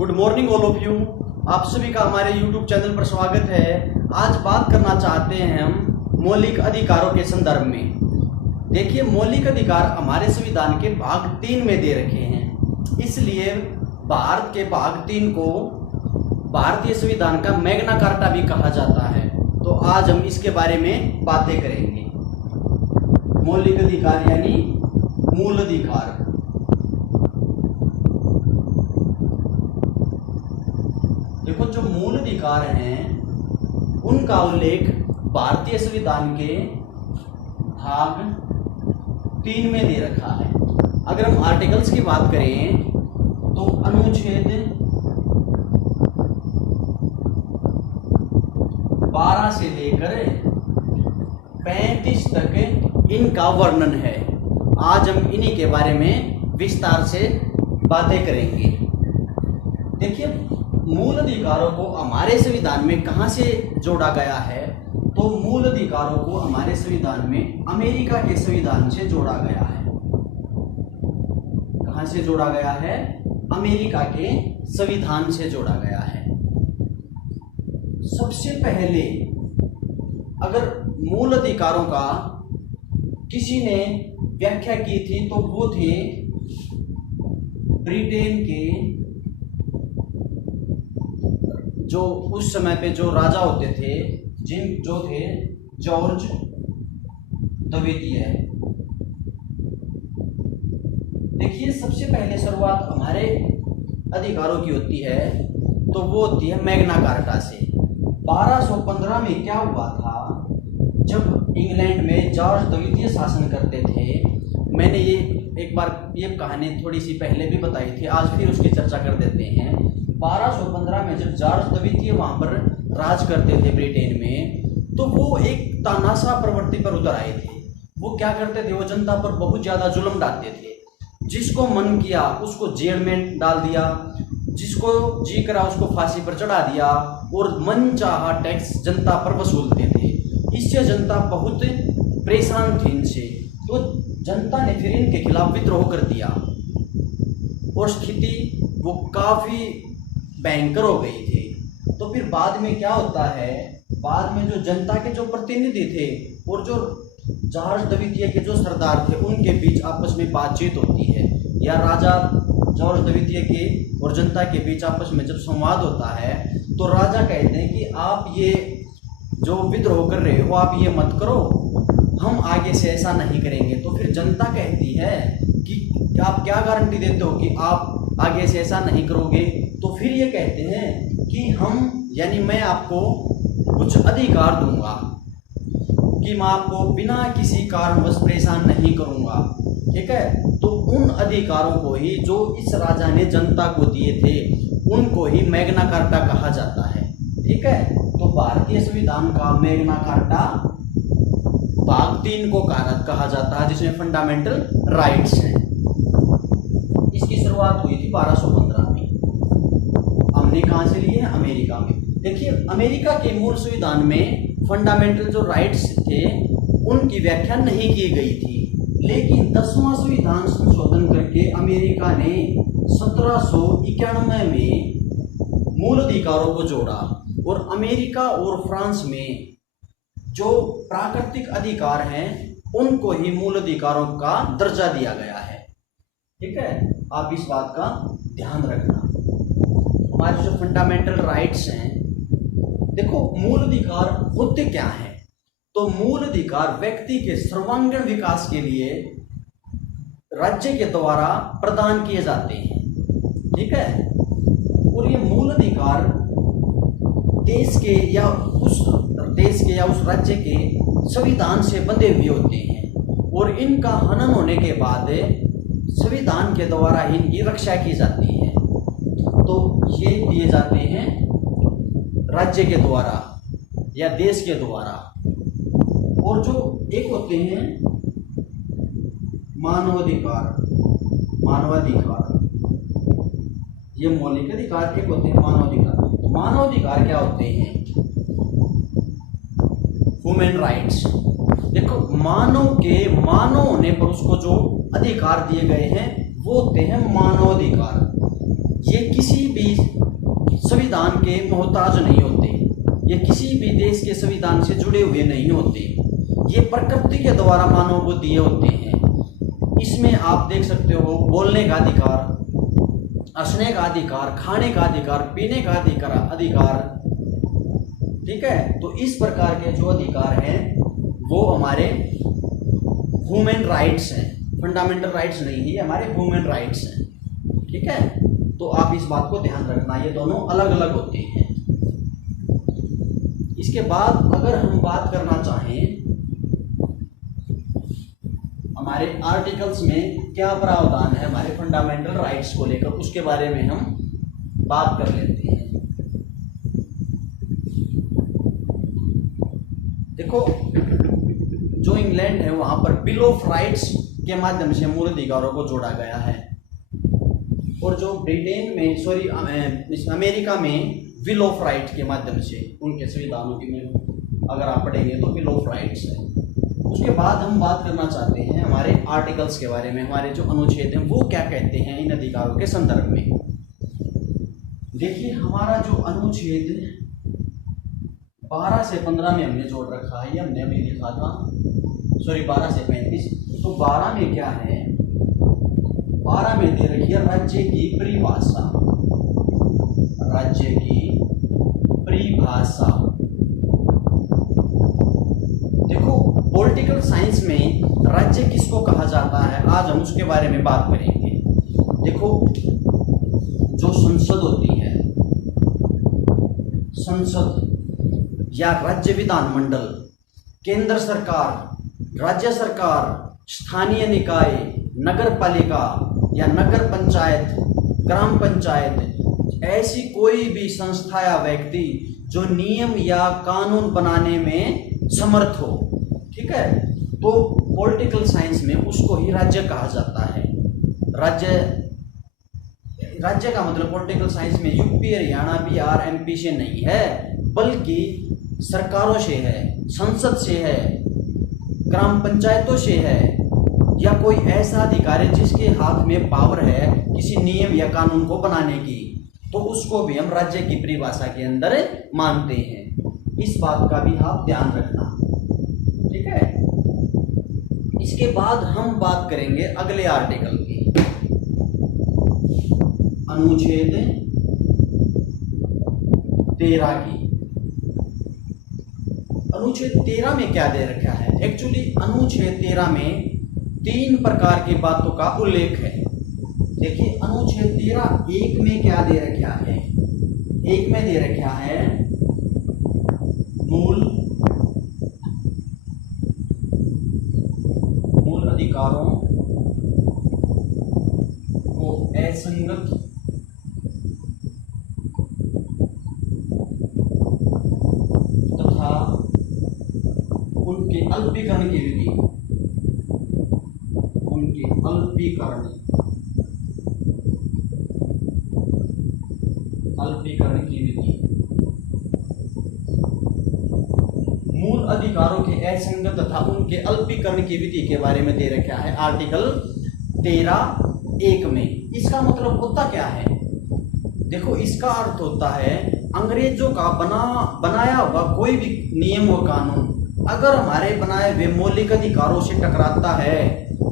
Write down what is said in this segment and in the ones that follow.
Good morning all of you. आप सभी का हमारे यूट्यूब चैनल पर स्वागत है। आज बात करना चाहते हैं हम मौलिक अधिकारों के संदर्भ में। देखिए, मौलिक अधिकार हमारे संविधान के भाग 3 में दे रखे हैं, इसलिए भारत के भाग 3 को भारतीय संविधान का मैग्ना कार्टा भी कहा जाता है। तो आज हम इसके बारे में बातें करेंगे। मौलिक अधिकार यानी मूल अधिकार। देखो, जो मूल अधिकार हैं उनका उल्लेख भारतीय संविधान के भाग 3 में दे रखा है। अगर हम आर्टिकल्स की बात करें तो अनुच्छेद 12 से लेकर 35 तक इनका वर्णन है। आज हम इन्हीं के बारे में विस्तार से बातें करेंगे। देखिए, मूल अधिकारों को हमारे संविधान में कहाँ से जोड़ा गया है? तो मूल अधिकारों को हमारे संविधान में अमेरिका के संविधान से जोड़ा गया है। कहाँ से जोड़ा गया है? अमेरिका के संविधान से जोड़ा गया है। सबसे पहले अगर मूल अधिकारों का किसी ने व्याख्या की थी तो वो थे ब्रिटेन के जो उस समय पे जो राजा होते थे, जो थे जॉर्ज द्वितीय। देखिए, सबसे पहले शुरुआत हमारे अधिकारों की होती है तो वो होती है मैग्ना कार्टा से। 1215 में क्या हुआ था, जब इंग्लैंड में जॉर्ज द्वितीय शासन करते थे। मैंने ये एक बार ये कहानी थोड़ी सी पहले भी बताई थी, आज फिर उसकी चर्चा कर देते हैं। 1215 में जब जॉर्ज द्वितीय वहां पर राज करते थे ब्रिटेन में, तो वो एक तानाशाह प्रवृत्ति पर उतर आए थे। वो क्या करते थे? वो जनता पर बहुत ज़्यादा जुल्म डालते थे। जिसको मन किया उसको जेल में डाल दिया, जिसको जी करा उसको फांसी पर चढ़ा दिया, और मन चाहा टैक्स जनता पर वसूलते थे। इससे जनता बहुत परेशान थी इनसे, तो जनता ने फिर इनके खिलाफ विद्रोह कर दिया और स्थिति वो काफ़ी भयंकर हो गई थी। तो फिर बाद में क्या होता है, बाद में जो जनता के जो प्रतिनिधि थे और जो जॉर्ज द्वितीय के जो सरदार थे, उनके बीच आपस में बातचीत होती है, या राजा जॉर्ज द्वितीय के और जनता के बीच आपस में जब संवाद होता है तो राजा कहते हैं कि आप ये जो विद्रोह कर रहे हो आप ये मत करो, हम आगे से ऐसा नहीं करेंगे। तो फिर जनता कहती है कि आप क्या गारंटी देते हो कि आप आगे से ऐसा नहीं करोगे? तो फिर ये कहते हैं कि हम यानी मैं आपको कुछ अधिकार दूंगा कि मैं आपको बिना किसी कारणवश परेशान नहीं करूंगा, ठीक है? तो उन अधिकारों को ही जो इस राजा ने जनता को दिए थे उनको ही मैग्ना कार्टा कहा जाता है, ठीक है? तो भारतीय संविधान का मैग्ना कार्टा भाग 3 को कहा जाता है, जिसमें फंडामेंटल राइट्स हैं। इसकी शुरुआत हुई थी 1215 में। हमने कहाँ से लिए हैं? अमेरिका में। देखिए, अमेरिका के मूल संविधान में फंडामेंटल जो राइट्स थे उनकी व्याख्या नहीं की गई थी, लेकिन 10वां संविधान संशोधन करके अमेरिका ने 1791 में मूल अधिकारों को जोड़ा, और अमेरिका और फ्रांस में जो प्राकृतिक अधिकार हैं उनको ही मूल अधिकारों का दर्जा दिया गया है, ठीक है? आप इस बात का ध्यान रखना। हमारे जो फंडामेंटल राइट्स हैं, देखो मूल अधिकार होते क्या हैं? तो मूल अधिकार व्यक्ति के सर्वांगीण विकास के लिए राज्य के द्वारा प्रदान किए जाते हैं, ठीक है? और ये मूल अधिकार देश के या उस राज्य के संविधान से बंधे हुए होते हैं, और इनका हनन होने के बाद संविधान के द्वारा इनकी रक्षा की जाती है। तो ये दिए जाते हैं राज्य के द्वारा या देश के द्वारा। और जो एक होते हैं मानवाधिकार, ये मौलिक अधिकार एक होते हैं मानवाधिकार। मानवाधिकार क्या होते हैं? Human rights. देखो, मानव होने पर उसको जो अधिकार दिए गए हैं वो होते हैं मानवाधिकार। ये किसी भी संविधान के मोहताज नहीं होते, ये किसी भी देश के संविधान से जुड़े हुए नहीं होते, ये प्रकृति के द्वारा मानव को दिए होते हैं। इसमें आप देख सकते हो बोलने का अधिकार, हंसने का अधिकार, खाने का अधिकार, पीने का अधिकार, ठीक है। तो इस प्रकार के जो अधिकार हैं वो हमारे ह्यूमन राइट्स हैं, फंडामेंटल राइट्स नहीं है, हमारे ह्यूमन राइट्स हैं, ठीक है। तो आप इस बात को ध्यान रखना, ये दोनों अलग अलग होते हैं। इसके बाद अगर हम बात करना चाहें हमारे आर्टिकल्स में क्या प्रावधान है हमारे फंडामेंटल राइट्स को लेकर, उसके बारे में हम बात कर लेते हैं। देखो जो इंग्लैंड है वहां पर बिल ऑफ राइट्स के माध्यम से मूल अधिकारों को जोड़ा गया है, और जो ब्रिटेन में अमेरिका में बिल ऑफ राइट के माध्यम से उनके संविधानों की में अगर आप पढ़ेंगे तो बिल ऑफ राइट्स है। उसके बाद हम बात करना चाहते हैं हमारे आर्टिकल्स के बारे में, हमारे जो अनुच्छेद हैं वो क्या कहते हैं इन अधिकारों के संदर्भ में। देखिए हमारा जो अनुच्छेद 12 से 15 में हमने जोड़ रखा है, ये हमने अभी लिखा था, 12 से 35। तो 12 में क्या है, 12 में दे रखी है राज्य की परिभाषा, राज्य की परिभाषा। देखो पॉलिटिकल साइंस में राज्य किसको कहा जाता है, आज हम उसके बारे में बात करेंगे। देखो जो संसद होती है, संसद या राज्य विधानमंडल, केंद्र सरकार, राज्य सरकार, स्थानीय निकाय, नगर पालिका या नगर पंचायत, ग्राम पंचायत, ऐसी कोई भी संस्था या व्यक्ति जो नियम या कानून बनाने में समर्थ हो, ठीक है, तो पॉलिटिकल साइंस में उसको ही राज्य कहा जाता है। राज्य का मतलब पॉलिटिकल साइंस में यूपी, हरियाणा, बिहार, एमपी से नहीं है, बल्कि सरकारों से है, संसद से है, ग्राम पंचायतों से है, या कोई ऐसा अधिकारी जिसके हाथ में पावर है किसी नियम या कानून को बनाने की, तो उसको भी हम राज्य की परिभाषा के अंदर मानते हैं। इस बात का भी आप ध्यान रखना, ठीक है। इसके बाद हम बात करेंगे अगले आर्टिकल की, अनुच्छेद 13 की। अनुच्छेद 13 में क्या दे रखा है, एक्चुअली अनुच्छेद 13 में 3 प्रकार की बातों का उल्लेख है। देखिए अनुच्छेद 13 1 में क्या दे रखा है, 1 में दे रखा है मूल अधिकारों को असंगत तथा उनके अल्पीकरण की विधि, उनके अल्पीकरण की विधि, मूल अधिकारों के असंगत तथा उनके अल्पीकरण की विधि के बारे में दे रखा है आर्टिकल 13(1) में। इसका मतलब होता क्या है, देखो इसका अर्थ होता है अंग्रेजों का बनाया हुआ कोई भी नियम व कानून अगर हमारे बनाए हुए मौलिक अधिकारों से टकराता है,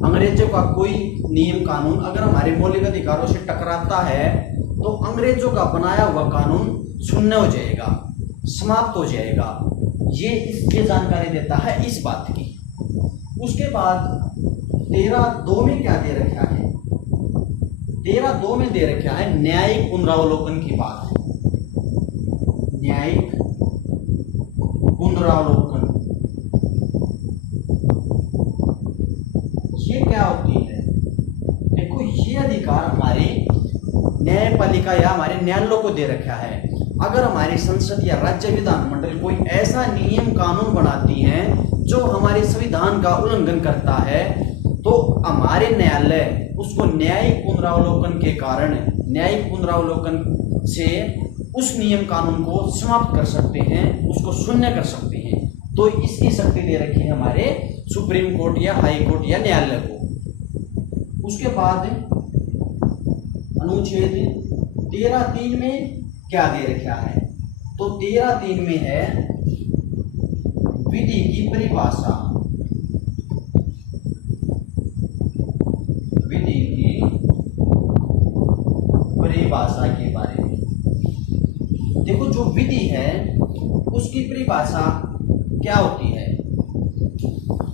अंग्रेजों का कोई नियम कानून अगर हमारे मौलिक अधिकारों से टकराता है तो अंग्रेजों का बनाया हुआ कानून शून्य हो जाएगा, समाप्त हो जाएगा। ये जानकारी देता है इस बात की। उसके बाद 13(2) में क्या दे रखा है, 13(2) में दे रखा है न्यायिक पुनरावलोकन की बात, न्यायिक पुनरावलोकन। ये क्या होती है, देखो ये अधिकार हमारी न्यायपालिका या हमारे न्यायालयों को दे रखा है। अगर हमारी संसद या राज्य विधानमंडल कोई ऐसा नियम कानून बनाती हैं जो हमारे संविधान का उल्लंघन करता है तो हमारे न्यायालय उसको न्यायिक पुनरावलोकन के कारण, न्यायिक पुनरावलोकन से उस नियम कानून को समाप्त कर सकते हैं, उसको शून्य कर सकते हैं। तो इसकी शक्ति दे रखी है हमारे सुप्रीम कोर्ट या हाई कोर्ट या न्यायालय को। उसके बाद अनुच्छेद 13(3) में क्या दे रखा है? तो 13(3) में है विधि की परिभाषा, विधि की परिभाषा के बारे में। देखो जो विधि है उसकी परिभाषा क्या होती है?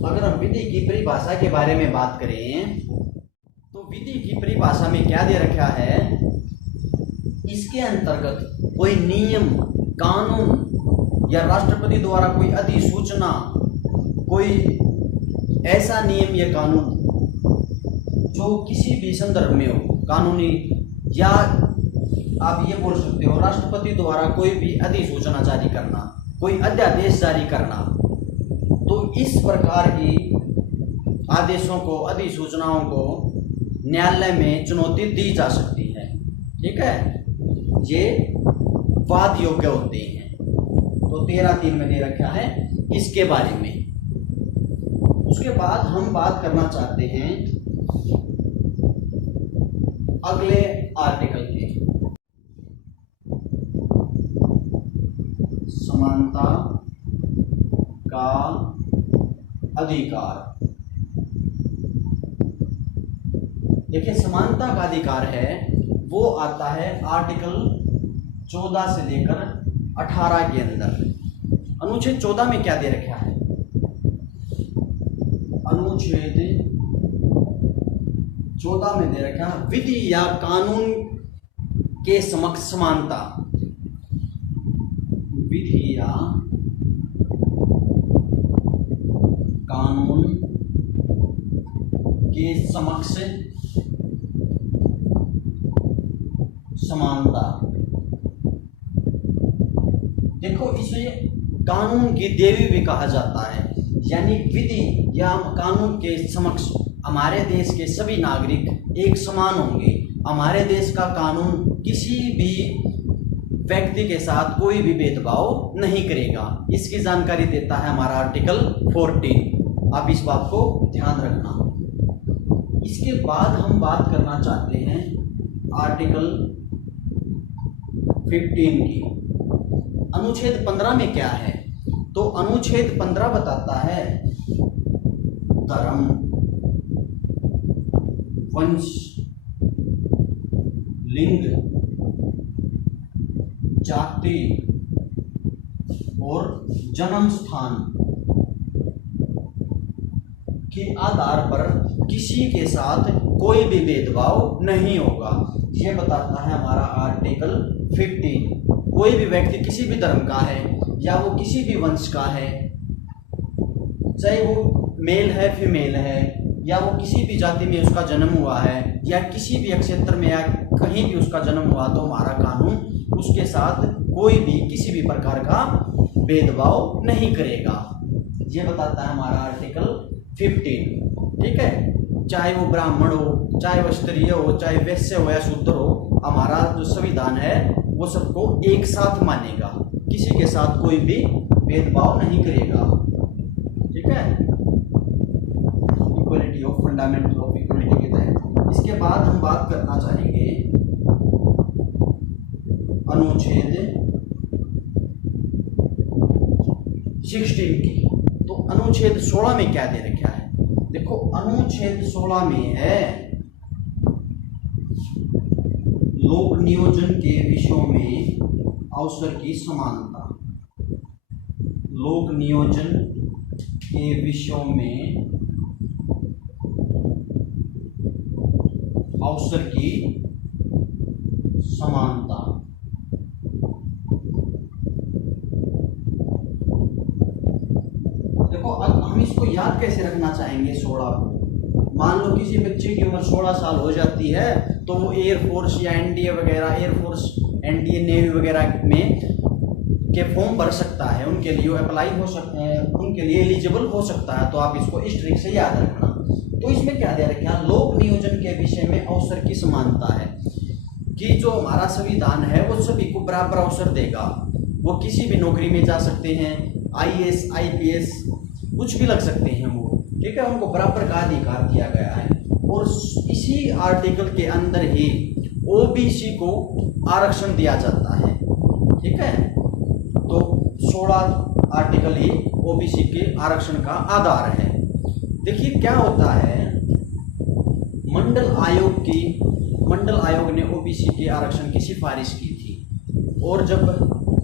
अगर हम विधि की परिभाषा के बारे में बात करें तो विधि की परिभाषा में क्या दे रखा है? इसके अंतर्गत कोई नियम, कानून या राष्ट्रपति द्वारा कोई अधिसूचना, कोई ऐसा नियम या कानून जो किसी भी संदर्भ में हो, कानूनी, या आप ये बोल सकते हो राष्ट्रपति द्वारा कोई भी अधिसूचना जारी करना, कोई अध्यादेश जारी करना, तो इस प्रकार की आदेशों को, अधिसूचनाओं को न्यायालय में चुनौती दी जा सकती है। ठीक है, ये वाद योग्य होते हैं। तो 13(3) में दे रखा है इसके बारे में। उसके बाद हम बात करना चाहते हैं अगले आर्टिकल के, समानता का अधिकार। देखिए समानता का अधिकार है वो आता है आर्टिकल 14 से लेकर 18 के अंदर। अनुच्छेद 14 में क्या दे रखा है? अनुच्छेद 14 में दे रखा है विधि या कानून के समक्ष समानता, विधि या कानून के समक्ष समानता। देखो इसे कानून की देवी भी कहा जाता है, यानी विधि या कानून के समक्ष हमारे देश के सभी नागरिक एक समान होंगे। हमारे देश का कानून किसी भी व्यक्ति के साथ कोई भी भेदभाव नहीं करेगा। इसकी जानकारी देता है हमारा आर्टिकल 14। आप इस बात को ध्यान रखना। इसके बाद हम बात करना चाहते हैं आर्टिकल 15 की। अनुच्छेद 15 में क्या है? तो अनुच्छेद 15 बताता है धर्म, वंश, लिंग, जाति और जन्म स्थान के आधार पर किसी के साथ कोई भी भेदभाव नहीं होगा। यह बताता है हमारा आर्टिकल 15। कोई भी व्यक्ति किसी भी धर्म का है या वो किसी भी वंश का है, चाहे वो मेल है फीमेल है, या वो किसी भी जाति में उसका जन्म हुआ है, या किसी भी क्षेत्र में या कहीं भी उसका जन्म हुआ, तो हमारा कानून उसके साथ कोई भी किसी भी प्रकार का भेदभाव नहीं करेगा। ये बताता है हमारा आर्टिकल 15। ठीक है, चाहे वो ब्राह्मण हो, चाहे वो क्षत्रिय हो, चाहे वैश्य हो या शूद्र हो, हमारा जो संविधान है वो सबको एक साथ मानेगा, किसी के साथ कोई भी भेदभाव नहीं करेगा। ठीक है, equality of fundamental of equality के तहत। इसके बाद हम बात करना चाहेंगे अनुच्छेद 16 की। तो अनुच्छेद 16 में क्या दे रखा है? देखो अनुच्छेद 16 में है लोक नियोजन के विषयों में अवसर की समानता। लोक नियोजन के विषयों में अवसर की समानता। देखो अब हम इसको याद कैसे रखना चाहेंगे 16 को? मान लो किसी बच्चे की उम्र 16 साल हो जाती है तो वो एयरफोर्स या एनडीए वगैरह, एयरफोर्स, एनडीए, नेवी वगैरह में के फॉर्म भर सकता है, उनके लिए अप्लाई हो सकते हैं, उनके लिए एलिजिबल हो सकता है। तो आप इसको इस ट्रिक से याद रखना। तो इसमें क्या दे रखा है? लोक नियोजन के विषय में अवसर की समानता है कि जो हमारा संविधान है वो सभी को बराबर अवसर देगा। वो किसी भी नौकरी में जा सकते हैं, आईएएस, आईपीएस, कुछ भी लग सकते हैं वो। ठीक है, उनको बराबर का अधिकार दिया गया है। और इसी आर्टिकल के अंदर ही ओबीसी को आरक्षण दिया जाता है। ठीक है, तो 16 आर्टिकल ही ओबीसी के आरक्षण का आधार है। देखिए क्या होता है, मंडल आयोग ने ओबीसी के आरक्षण की सिफारिश की थी, और जब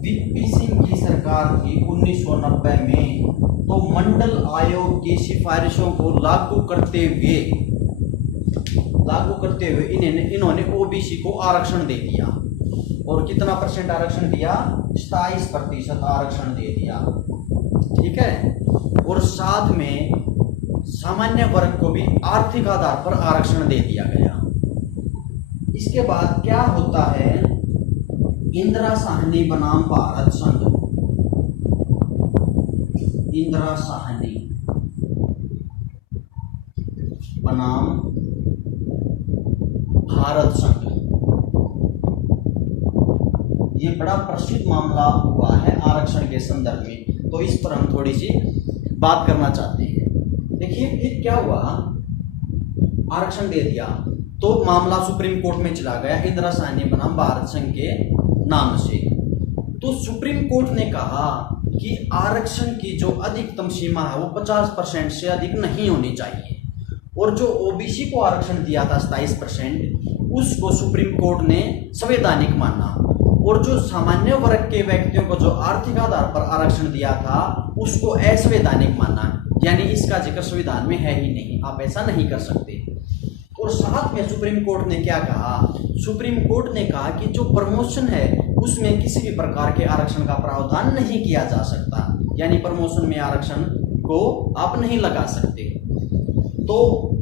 वीपी सिंह की सरकार थी 1990 में, तो मंडल आयोग की सिफारिशों को लागू करते हुए इन्होंने ओबीसी को आरक्षण दे दिया। और कितना परसेंट आरक्षण दिया? 27% आरक्षण दे दिया। ठीक है, और साथ में सामान्य वर्ग को भी आर्थिक आधार पर आरक्षण दे दिया गया। इसके बाद क्या होता है, इंदिरा साहनी बनाम भारत संघ, इंदिरा साहनी बनाम भारत संघ, ये बड़ा प्रसिद्ध मामला हुआ है आरक्षण के संदर्भ में, तो इस पर हम थोड़ी सी बात करना चाहते हैं। देखिए फिर क्या हुआ, आरक्षण दे दिया तो मामला सुप्रीम कोर्ट में चला गया इंदिरा साहनी बनाम भारत संघ के नाम से। तो सुप्रीम कोर्ट ने कहा कि आरक्षण की जो अधिकतम सीमा है वो 50% से अधिक नहीं होनी चाहिए, और जो ओबीसी को आरक्षण दिया था 27%, उसको सुप्रीम कोर्ट ने संवैधानिक माना, और जो सामान्य वर्ग के व्यक्तियों को जो आर्थिक आधार पर आरक्षण दिया था उसको असंवैधानिक माना, यानी इसका जिक्र संविधान में है ही नहीं, आप ऐसा नहीं कर सकते। और साथ में सुप्रीम कोर्ट ने क्या कहा, सुप्रीम कोर्ट ने कहा कि जो प्रमोशन है उसमें किसी भी प्रकार के आरक्षण का प्रावधान नहीं किया जा सकता, यानी प्रमोशन में आरक्षण को आप नहीं लगा सकते। तो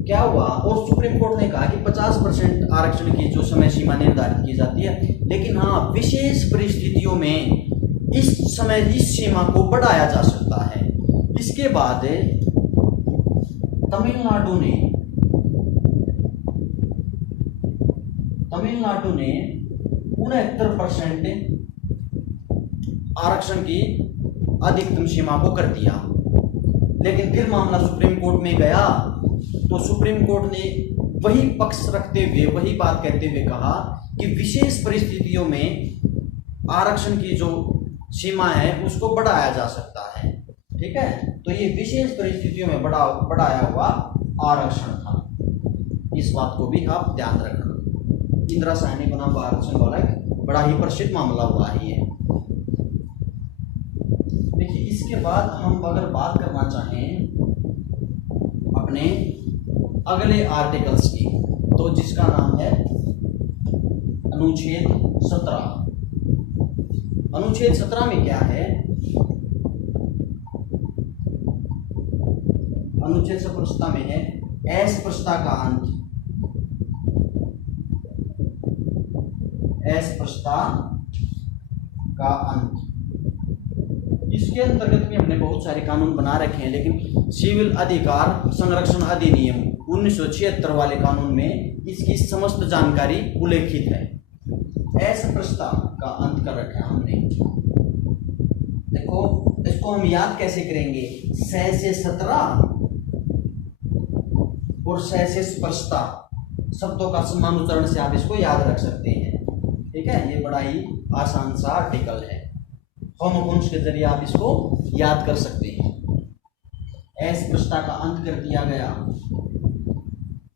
क्या हुआ, और सुप्रीम कोर्ट ने कहा कि 50% आरक्षण की जो समय सीमा निर्धारित की जाती है, लेकिन हाँ विशेष परिस्थितियों में इस सीमा को बढ़ाया जा सकता है। इसके बाद तमिलनाडु ने 69% आरक्षण की अधिकतम सीमा को कर दिया, लेकिन फिर मामला सुप्रीम कोर्ट में गया तो सुप्रीम कोर्ट ने वही पक्ष रखते हुए, वही बात कहते हुए कहा कि विशेष परिस्थितियों में आरक्षण की जो सीमा है उसको बढ़ाया जा सकता है। ठीक है, तो ये विशेष परिस्थितियों में बढ़ाया हुआ आरक्षण था, इस बात को भी आप ध्यान रखना। इंदिरा साहनी बनाम भारत संघ वाला बड़ा ही प्रसिद्ध मामला हुआ है ये। देखिए इसके बाद हम अगर बात करना चाहें अपने अगले आर्टिकल्स की, तो जिसका नाम है अनुच्छेद 17। अनुच्छेद 17 में क्या है, अनुच्छेद 17 में है अस्पृश्यता का अंत, अस्पृश्यता का अंत। इसके अंतर्गत भी हमने बहुत सारे कानून बना रखे हैं, लेकिन सिविल अधिकार संरक्षण अधिनियम 1976 वाले कानून में इसकी समस्त जानकारी उल्लेखित है। अस्पृश्यता का अंत कर रखा है हमने। देखो इसको हम याद कैसे करेंगे, 6 से 17 और 6 से स्पृश्यता शब्दों का समानुच्चारण से आप इसको याद रख सकते हैं। ठीक है, ये बड़ा ही आसान सा आर्टिकल है, होमोफोन्स के जरिए आप इसको याद कर सकते हैं। अस्पृश्यता का अंत कर दिया गया,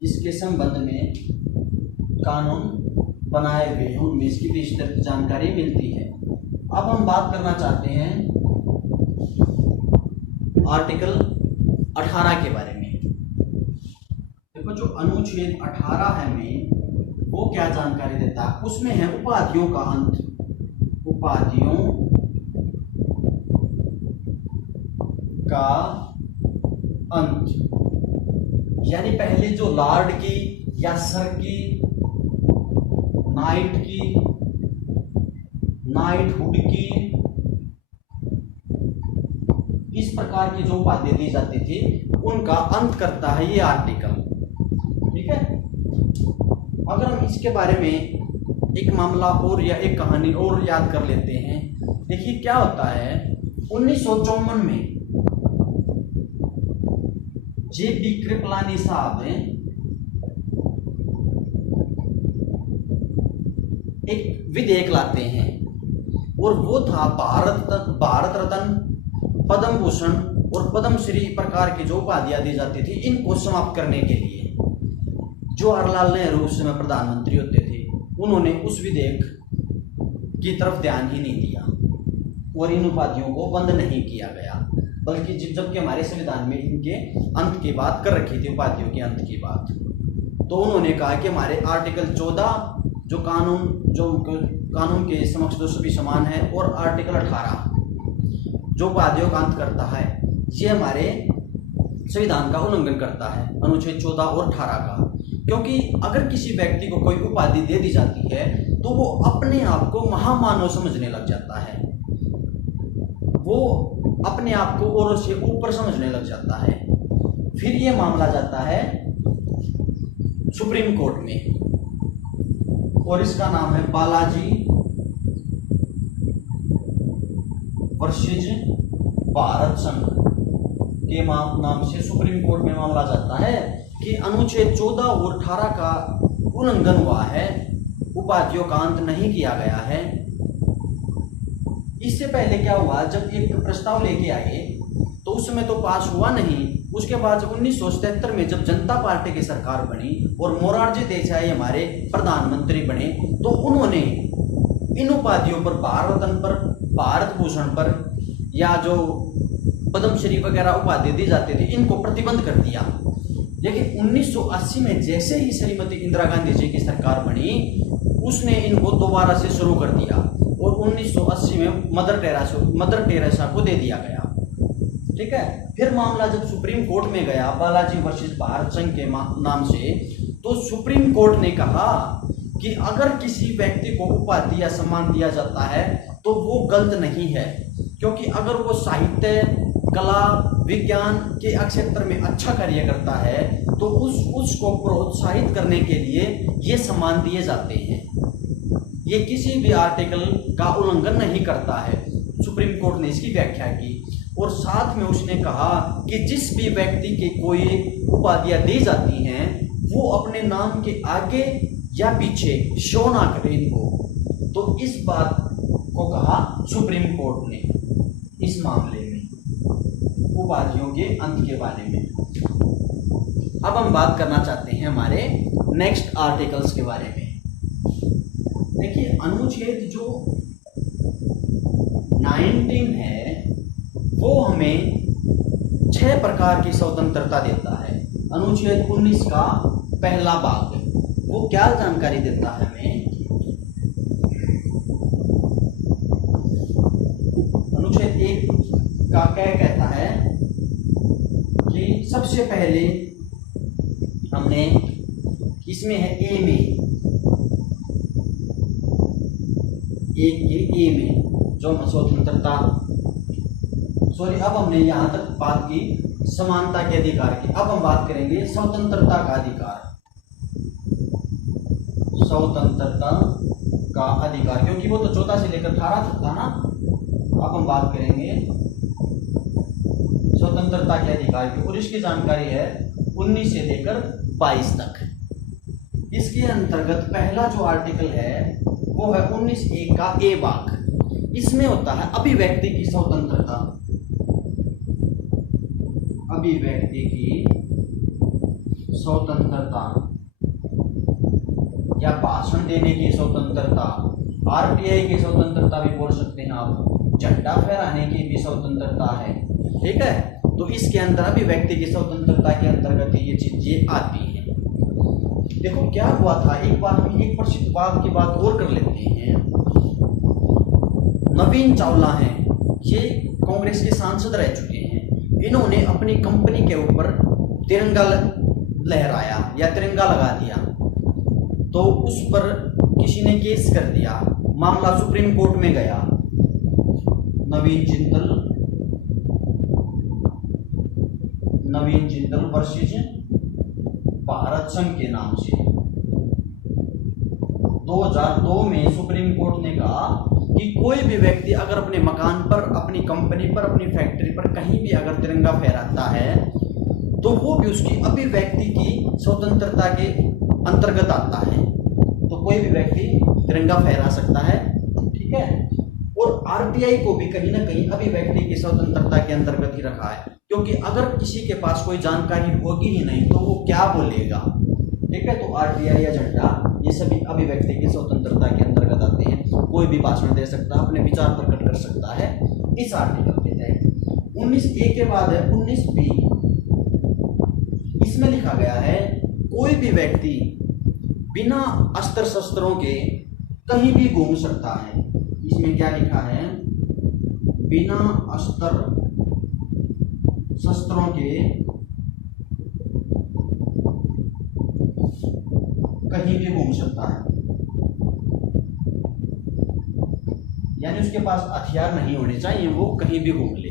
इसके संबंध में कानून बनाए हुए हैं, उनमें इसकी विस्तृत जानकारी मिलती है। अब हम बात करना चाहते हैं आर्टिकल 18 के बारे में। देखो जो अनुच्छेद 18 है में वो क्या जानकारी देता है, उसमें है उपाधियों का अंत, उपाधियों का अंत, यानी पहले जो लॉर्ड की या सर की, नाइट की, नाइटहुड की, इस प्रकार की जो उपाधि दी जाती थी उनका अंत करता है ये आर्टिकल। ठीक है, अगर हम इसके बारे में एक मामला और या एक कहानी और याद कर लेते हैं। देखिए क्या होता है, 1954 में एक विधेयक लाते हैं, और वो था भारत रत्न, पद्म भूषण और पद्मश्री प्रकार की जो उपाधियां दी जाती थी, इनको समाप्त करने के लिए जवाहरलाल नेहरू उस समय प्रधानमंत्री होते थे, उन्होंने उस विधेयक की तरफ ध्यान ही नहीं दिया और इन उपाधियों को बंद नहीं किया गया, बल्कि जबकि हमारे संविधान में इनके अंत की बात कर रखी थी, उपाधियों के अंत की बात, तो उन्होंने कहा कि हमारे आर्टिकल 14 जो कानून के समक्ष तो सभी समान है, और आर्टिकल 18 जो उपाधियों का अंत करता है, ये हमारे संविधान का उल्लंघन करता है, अनुच्छेद 14 और 18 का। क्योंकि अगर किसी व्यक्ति को कोई उपाधि दे दी जाती है तो वो अपने आप को महामानव समझने लग जाता है, वो अपने आप को औरों से ऊपर समझने लग जाता है। फिर ये मामला जाता है सुप्रीम कोर्ट में, और इसका नाम है बालाजी वर्सेज भारत संघ के नाम से सुप्रीम कोर्ट में मामला जाता है कि अनुच्छेद 14 और 18 का उल्लंघन हुआ है, उपाधियों का अंत नहीं किया गया है। इससे पहले क्या हुआ, जब एक प्रस्ताव लेके आए तो उस समय तो पास हुआ नहीं। उसके बाद जब 1977 में जब जनता पार्टी की सरकार बनी और मोरारजी देसाई हमारे प्रधानमंत्री बने, तो उन्होंने इन उपाधियों पर, भारत रत्न पर, भारत भूषण पर या जो पद्मश्री वगैरह उपाधि दी जाती थी, इनको प्रतिबंध कर दिया। लेकिन 1980 में जैसे ही श्रीमती इंदिरा गांधी जी की सरकार बनी, उसने इनको दोबारा से शुरू कर दिया और 1980 में मदर टेरेसा को दे दिया गया। ठीक है, फिर मामला जब सुप्रीम कोर्ट में गया बालाजी वर्सेस भारत संघ के नाम से, तो सुप्रीम कोर्ट ने कहा कि अगर किसी व्यक्ति को उपाधि या सम्मान दिया जाता है तो वो गलत नहीं है, क्योंकि अगर वो साहित्य, कला, विज्ञान के क्षेत्र में अच्छा कार्य करता है तो उसको प्रोत्साहित करने के लिए ये सम्मान दिए जाते हैं। ये किसी भी आर्टिकल का उल्लंघन नहीं करता है। सुप्रीम कोर्ट ने इसकी व्याख्या की और साथ में उसने कहा कि जिस भी व्यक्ति के कोई उपाधियां दी जाती हैं वो अपने नाम के आगे या पीछे शो ना करे इनको। तो इस बात को कहा सुप्रीम कोर्ट ने इस मामले में, उपाधियों के अंत के बारे में। अब हम बात करना चाहते हैं हमारे नेक्स्ट आर्टिकल्स के बारे में। देखिए, अनुच्छेद जो 19 है वो हमें 6 प्रकार की स्वतंत्रता देता है। अनुच्छेद 19 का पहला भाग वो क्या जानकारी देता है हमें? अनुच्छेद 1 का क्या कहता है कि सबसे पहले हमने इसमें है ए में, एक के ए में जो स्वतंत्रता, अब हमने यहां तक बात की समानता के अधिकार की। अब हम बात करेंगे स्वतंत्रता का अधिकार, स्वतंत्रता का अधिकार, क्योंकि वो तो 14 से लेकर 18 तक था ना। अब हम बात करेंगे स्वतंत्रता के अधिकार की और इसकी जानकारी है 19 से लेकर 22 तक। इसके अंतर्गत पहला जो आर्टिकल है वो है 19(1) का ए भाग। इसमें होता है अभिव्यक्ति की स्वतंत्रता, अभिव्यक्ति की स्वतंत्रता या भाषण देने की स्वतंत्रता, आरटीआई की स्वतंत्रता भी बोल सकते हैं आप, झंडा फहराने की भी स्वतंत्रता है। ठीक है, तो इसके अंदर अभिव्यक्ति की स्वतंत्रता के अंतर्गत ये चीजें आती हैं। देखो क्या हुआ था, एक बार हम एक प्रसिद्ध बात की बात और कर लेते हैं। नवीन चावला हैं, ये कांग्रेस के सांसद रह चुके हैं। इन्होंने अपनी कंपनी के ऊपर तिरंगा लहराया या तिरंगा लगा दिया, तो उस पर किसी ने केस कर दिया, मामला सुप्रीम कोर्ट में गया। नवीन जिंदल वर्सेस भारत संघ के नाम से 2002 में सुप्रीम कोर्ट ने कहा कि कोई भी व्यक्ति अगर अपने मकान पर, अपनी कंपनी पर, अपनी फैक्ट्री पर कहीं भी अगर तिरंगा फहराता है तो वो भी उसकी अभिव्यक्ति की स्वतंत्रता के अंतर्गत आता है। तो कोई भी व्यक्ति तिरंगा फहरा सकता है, ठीक है। और आरटीआई को भी कहीं ना कहीं अभिव्यक्ति की स्वतंत्रता के अंतर्गत ही रखा है, क्योंकि अगर किसी के पास कोई जानकारी होगी ही नहीं तो वो क्या बोलेगा, ठीक है। तो आरटीआई या झंडा ये सभी अभिव्यक्ति की स्वतंत्रता के अंतर्गत आते हैं। कोई भी भाषण दे सकता है, अपने विचार प्रकट कर सकता है इस आर्टिकल के तहत। 19A के बाद है 19B। इसमें लिखा गया है कोई भी व्यक्ति बिना अस्त्र शस्त्रों के कहीं भी घूम सकता है। इसमें क्या लिखा है, बिना अस्त्र शस्त्रों के कहीं भी घूम सकता है, यानी उसके पास हथियार नहीं होने चाहिए, वो कहीं भी घूम ले।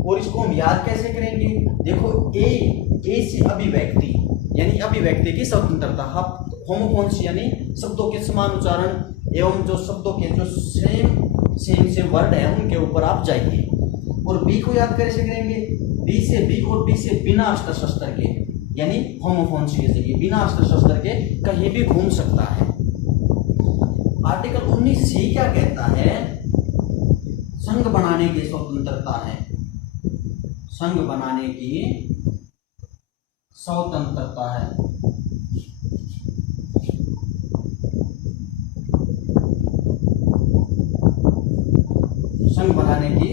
और इसको हम याद कैसे करेंगे, देखो ए से अभिव्यक्ति यानी अभिव्यक्ति की स्वतंत्रता, होमोफोन्स यानी शब्दों के समान उच्चारण एवं जो शब्दों के जो सेम वर्ड है उनके ऊपर आप जाइए। और बी को याद कैसे करेंगे, बी और बी से बिना अस्त्र शस्त्र के यानी होमोफोन्स के जरिए बिना अस्त्र शस्त्र के कहीं भी घूम सकता है। आर्टिकल 19C क्या कहता है, संघ बनाने की स्वतंत्रता है, संघ बनाने की स्वतंत्रता है। संघ बनाने की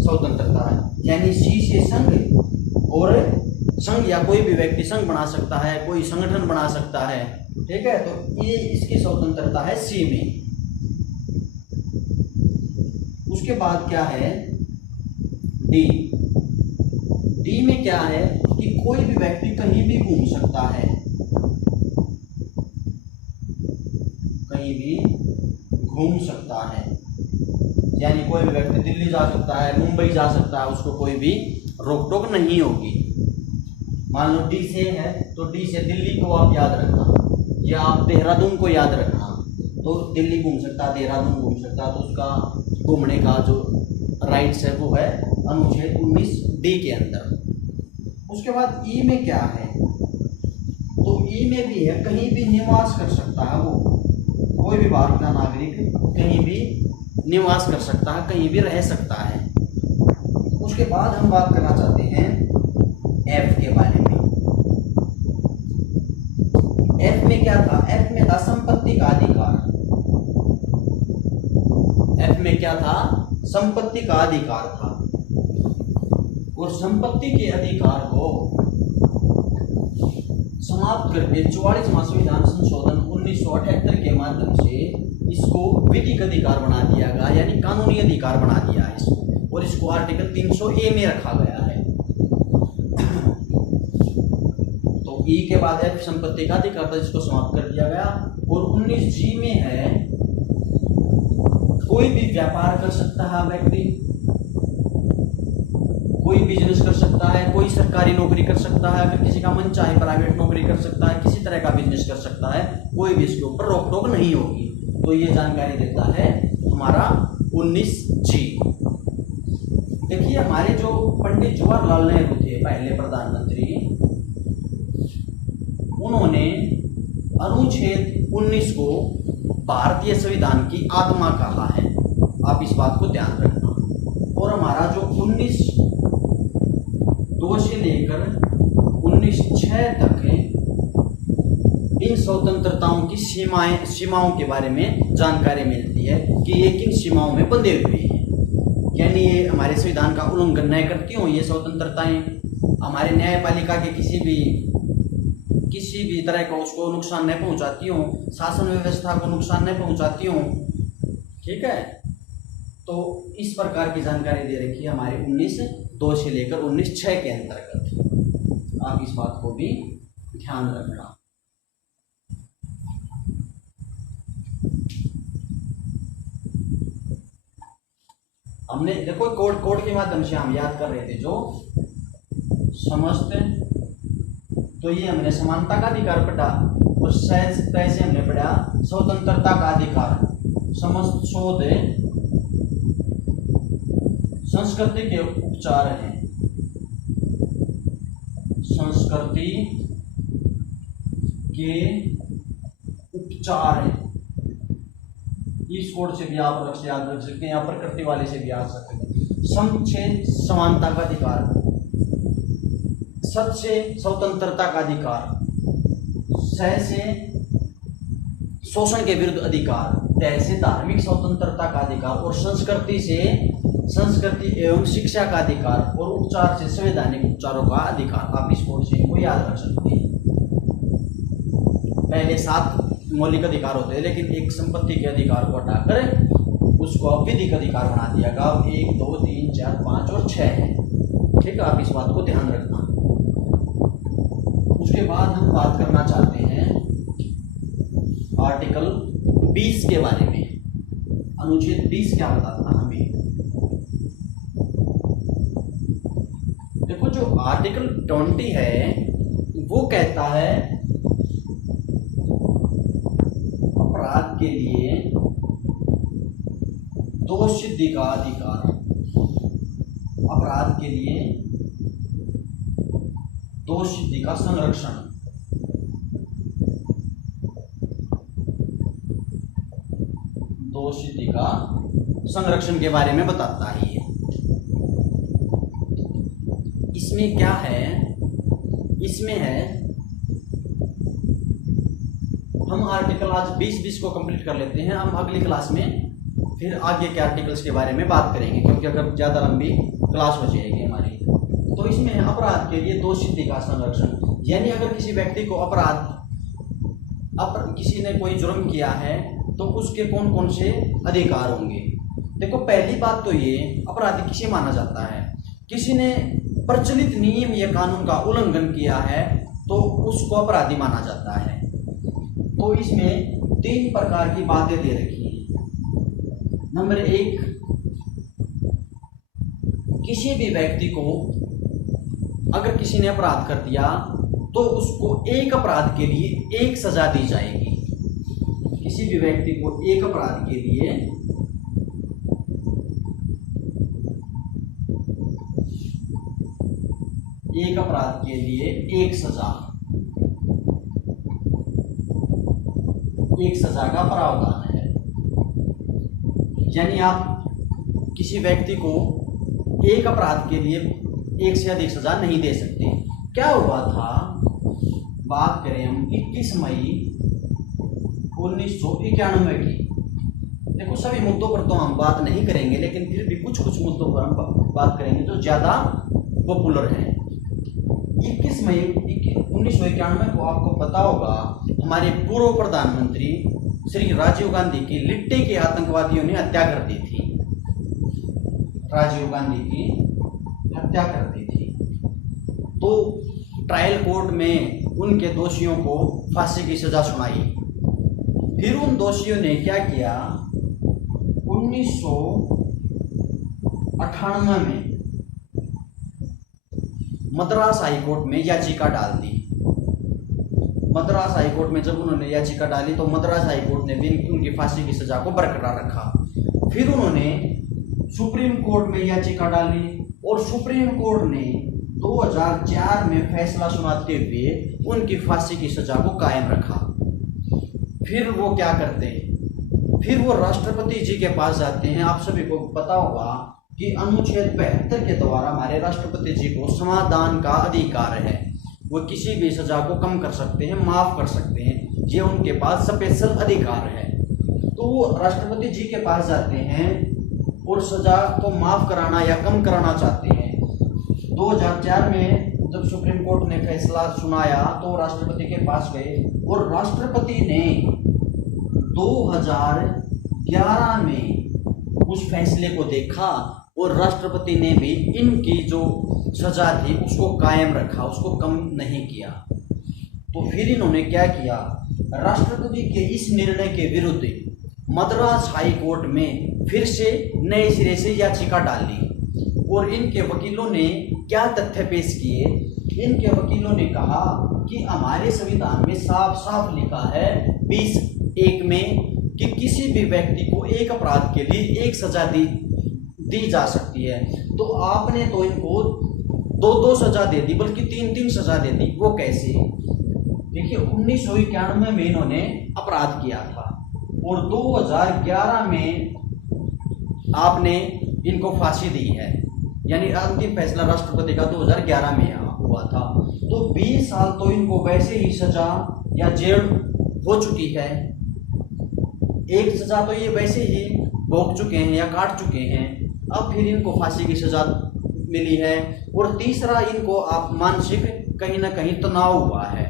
स्वतंत्रता है, यानी सी से संघ, और संघ या कोई भी व्यक्ति संघ बना सकता है, कोई संगठन बना सकता है, ठीक है। तो ये इसकी स्वतंत्रता है सी में। उसके बाद क्या है डी में क्या है कि कोई भी व्यक्ति कहीं भी घूम सकता है, कहीं भी घूम सकता है, यानी कोई भी व्यक्ति दिल्ली जा सकता है, मुंबई जा सकता है, उसको कोई भी रोक टोक नहीं होगी। मान लो डी से है तो डी से दिल्ली को आप याद रखना, या आप देहरादून को याद रखना। तो दिल्ली घूम सकता है, देहरादून घूम सकता है, तो उसका घूमने का जो राइट्स है वो है अनुच्छेद 19D के अंदर। उसके बाद ई में क्या है, तो ई में भी है कहीं भी निवास कर सकता है, वो कोई भी भारत का नागरिक कहीं भी निवास कर सकता है, कहीं भी रह सकता है। उसके बाद हम बात करना चाहते हैं एफ के बारे में। एफ में क्या था, एफ में था संपत्ति का अधिकार। एफ में क्या था, संपत्ति का अधिकार था। और संपत्ति के अधिकार को समाप्त करके 44वां संविधान संशोधन 1978 के माध्यम से इसको विधिक अधिकार बना दिया गया, यानी कानूनी अधिकार बना दिया है इसको, और इसको आर्टिकल 300A में रखा गया है। तो ई के बाद एफ संपत्ति का अधिकार था, जिसको समाप्त कर दिया गया। और 19G में है कोई भी व्यापार कर सकता है व्यक्ति, कोई बिजनेस कर सकता है, कोई सरकारी नौकरी कर सकता है, अगर किसी का मन चाहे प्राइवेट नौकरी कर सकता है, किसी तरह का बिजनेस कर सकता है, कोई भी इसके ऊपर रोक टोक नहीं होगी। तो ये जानकारी देता है हमारा 19G। देखिए हमारे जो पंडित जवाहरलाल नेहरू थे पहले प्रधानमंत्री, उन्होंने अनुच्छेद 19 को भारतीय संविधान की आत्मा कहा है, आप इस बात को ध्यान रखना। और हमारा जो 19(2) से लेकर 19(6) तक है, इन स्वतंत्रताओं की सीमाओं के बारे में जानकारी मिलती है कि ये किन सीमाओं में बंधे हुए हैं, यानी ये हमारे संविधान का उल्लंघन नहीं करती हों ये स्वतंत्रताएं, हमारे न्यायपालिका के किसी भी तरह का उसको नुकसान नहीं पहुंचाती हों, शासन व्यवस्था को नुकसान नहीं पहुंचाती हों, ठीक है। तो इस प्रकार की जानकारी दे रखी है हमारे 19(2) से लेकर 19(6) के अंतर्गत, आप इस बात को भी ध्यान रखना। हमने देखो कोड के माध्यम से हम याद कर रहे थे जो समस्त, तो ये हमने समानता का अधिकार पढ़ा, और तैसे हमने पढ़ा स्वतंत्रता का अधिकार। समस्त शोध संस्कृति के उपचार हैं, संस्कृति के उपचार हैं, इस कोड से भी आप अलग से याद रख सकते हैं, या प्रकृति वाले से भी याद रख सकते हैं। सम से समानता का अधिकार, सत से स्वतंत्रता का अधिकार, स से शोषण के विरुद्ध अधिकार, तय से धार्मिक स्वतंत्रता का अधिकार, और संस्कृति एवं शिक्षा का अधिकार, और उपचार से संवैधानिक उपचारों का अधिकार। आप इस कोड से इनको याद रख सकते हैं। पहले 7 मौलिक अधिकार होते हैं, लेकिन एक संपत्ति के अधिकार को हटाकर उसको अब विधिक अधिकार बना दिया गया। 1 2 3 4 5 और 6 है। ठीक है, आप इस बात को ध्यान रखना। उसके बाद हम बात करना चाहते हैं आर्टिकल 20 के बारे में। अनुच्छेद 20 क्या बताता हमें? देखो, जो आर्टिकल 20 है वो कहता है अपराध के लिए दोष सिद्धि का अधिकार। अपराध के लिए दोष सिद्धि का संरक्षण। दोष सिद्धि का संरक्षण के बारे में बताता है ये। इसमें क्या है? इसमें है, हम आर्टिकल आज 20 को कंप्लीट कर लेते हैं। हम अगली क्लास में फिर आगे के आर्टिकल्स के बारे में बात करेंगे, क्योंकि अगर ज़्यादा लंबी क्लास हो जाएगी हमारी। तो इसमें अपराध के लिए दोष सिद्धि का संरक्षण, यानी अगर किसी व्यक्ति को किसी ने कोई जुर्म किया है तो उसके कौन कौन से अधिकार होंगे। देखो, पहली बात तो ये, अपराधी किसे माना जाता है? किसी ने प्रचलित नियम या कानून का उल्लंघन किया है तो उसको अपराधी माना जाता है। तो इसमें 3 प्रकार की बातें दे रखी हैं। नंबर 1, किसी भी व्यक्ति को अगर किसी ने अपराध कर दिया तो उसको एक अपराध के लिए एक सजा दी जाएगी। किसी भी व्यक्ति को एक अपराध के लिए एक सजा का प्रावधान है। यानी आप किसी व्यक्ति को एक अपराध के लिए एक से अधिक सजा नहीं दे सकते। क्या हुआ था, बात करें हम 21 मई 1991 की। देखो, सभी मुद्दों पर तो हम बात नहीं करेंगे, लेकिन फिर भी कुछ मुद्दों पर हम बात करेंगे जो ज़्यादा पॉपुलर हैं। 21 मई 1991 को आपको पता होगा, हमारे पूर्व प्रधानमंत्री श्री राजीव गांधी की लिट्टे के आतंकवादियों ने हत्या कर दी थी। राजीव गांधी की हत्या कर दी थी। तो ट्रायल कोर्ट में उनके दोषियों को फांसी की सजा सुनाई। फिर उन दोषियों ने क्या किया, 1998 में मद्रास हाईकोर्ट में याचिका डाल दी। मद्रास हाईकोर्ट में जब उन्होंने याचिका डाली तो मद्रास हाईकोर्ट ने भी उनकी फांसी की सजा को बरकरार रखा। फिर उन्होंने सुप्रीम कोर्ट में याचिका डाली और सुप्रीम कोर्ट ने 2004 में फैसला सुनाते हुए उनकी फांसी की सजा को कायम रखा। फिर वो क्या करते हैं, फिर वो राष्ट्रपति जी के पास जाते हैं। आप सभी को पता होगा कि अनुच्छेद 72 के द्वारा हमारे राष्ट्रपति जी को समाधान का अधिकार है। वो किसी भी सजा को कम कर सकते हैं, माफ कर सकते हैं, ये उनके पास स्पेशल अधिकार है। तो वो राष्ट्रपति जी के पास जाते हैं और सजा को माफ कराना या कम कराना चाहते हैं। 2004 में जब सुप्रीम कोर्ट ने फैसला सुनाया तो राष्ट्रपति के पास गए और राष्ट्रपति ने 2011 में उस फैसले को देखा और राष्ट्रपति ने भी इनकी जो सजा थी उसको कायम रखा, उसको कम नहीं किया। तो फिर इन्होंने क्या किया, राष्ट्रपति के इस निर्णय के विरुद्ध मद्रास हाई कोर्ट में फिर से नए सिरे से याचिका डाली। और इनके वकीलों ने क्या तथ्य पेश किए, इनके वकीलों ने कहा कि हमारे संविधान में साफ साफ लिखा है 20(1) में कि किसी भी व्यक्ति को एक अपराध के लिए एक सजा दी जा सकती है। तो आपने तो इनको 2 सजा दे दी, बल्कि 3 सजा दे दी। वो कैसे? देखिए, 1991 में इन्होंने अपराध किया था और 2011 में आपने इनको फांसी दी है, यानी अंतिम फैसला राष्ट्रपति का 2011 में हुआ था। तो 20 साल तो इनको वैसे ही सजा या जेल हो चुकी है, एक सजा तो ये वैसे ही भोग चुके हैं या काट चुके हैं, अब फिर इनको फांसी की सजा मिली है। और तीसरा, इनको आप मानसिक कहीं ना कहीं तनाव हुआ है,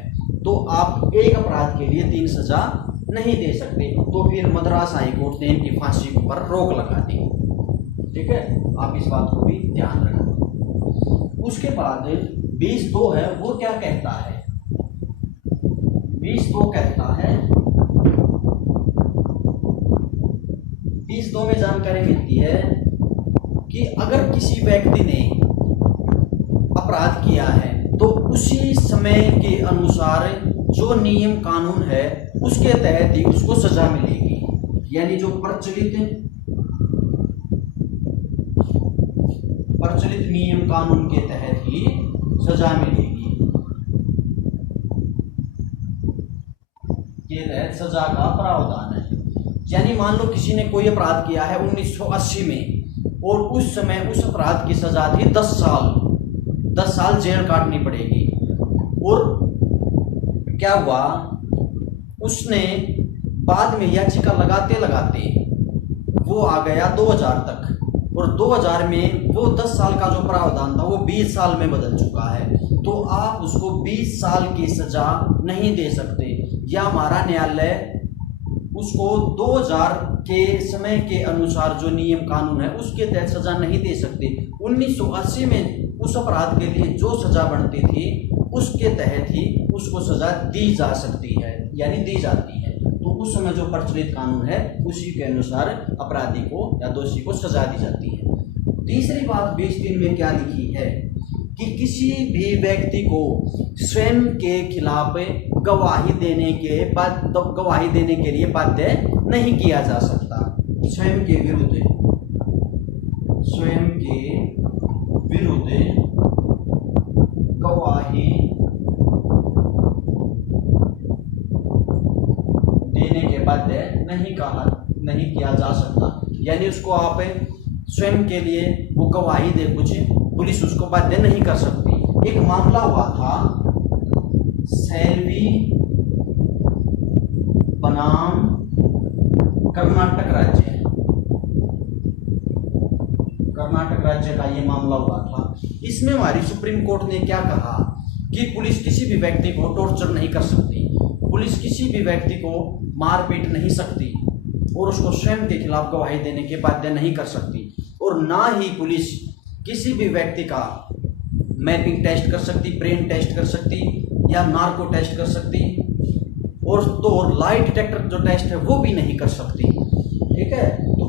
तो आप एक अपराध के लिए 3 सजा नहीं दे सकते। तो फिर मद्रास हाई कोर्ट ने इनकी फांसी पर रोक लगा दी। ठीक है, आप इस बात को भी ध्यान रखना। उसके बाद 20(2) है, वो क्या कहता है? 20(2) कहता है, 20(2) में जानकारी मिलती है कि अगर किसी व्यक्ति ने अपराध किया है तो उसी समय के अनुसार जो नियम कानून है उसके तहत ही उसको सजा मिलेगी। यानी जो प्रचलित नियम कानून के तहत ही सजा मिलेगी, के तहत सजा का प्रावधान है। यानी मान लो किसी ने कोई अपराध किया है 1980 में और उस समय उस अपराध की सजा थी 10 साल जेल काटनी पड़ेगी। और क्या हुआ, उसने बाद में याचिका लगाते लगाते वो आ गया 2000 तक, और 2000 में वो 10 साल का जो प्रावधान था वो 20 साल में बदल चुका है। तो आप उसको 20 साल की सजा नहीं दे सकते, या हमारा न्यायालय उसको 2000 के समय के अनुसार जो नियम कानून है उसके तहत सजा नहीं दे सकते। 1980 में उस अपराध के लिए जो सजा बनती थी उसके तहत ही उसको सजा दी जा सकती है, यानी दी जाती है। तो उस समय जो प्रचलित कानून है उसी के अनुसार अपराधी को या दोषी को सजा दी जाती है। तीसरी बात 20(3) में क्या लिखी है कि किसी भी व्यक्ति को स्वयं के खिलाफ गवाही देने के लिए बाध्य नहीं किया जा सकता। स्वयं के विरुद्ध गवाही देने के बाध्य नहीं किया जा सकता। यानी उसको आप स्वयं के लिए वो गवाही दे कुछ, पुलिस उसको बाध्य नहीं कर सकती। एक मामला हुआ था सैलवी बनाम कर्नाटक राज्य का ये मामला हुआ था। इसमें हमारी सुप्रीम कोर्ट ने क्या कहा कि पुलिस किसी भी व्यक्ति को टॉर्चर नहीं कर सकती, पुलिस किसी भी व्यक्ति को मार पीट नहीं सकती, और उसको स्वयं के खिलाफ गवाही देने के बाध्य नहीं कर सकती। और ना ही पुलिस किसी भी व्यक्ति का मैपिंग टेस्ट कर सकती, ब्रेन टेस्ट कर सकती, या नार्को टेस्ट कर सकती, और लाइट डिटेक्टर जो टेस्ट है वो भी नहीं कर सकती। ठीक है, तो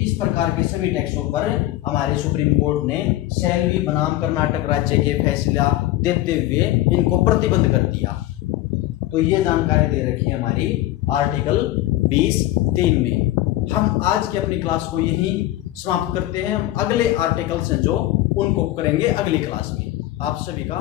इस प्रकार के सभी टेस्टों पर हमारे सुप्रीम कोर्ट ने सैलवी बनाम कर्नाटक राज्य के फैसला देते हुए इनको प्रतिबंध कर दिया। तो ये जानकारी दे रखी है हमारी आर्टिकल 20(3) में। हम आज की अपनी क्लास को यहीं समाप्त करते हैं। हम अगले आर्टिकल्स हैं जो उनको करेंगे अगली क्लास में। आप सभी का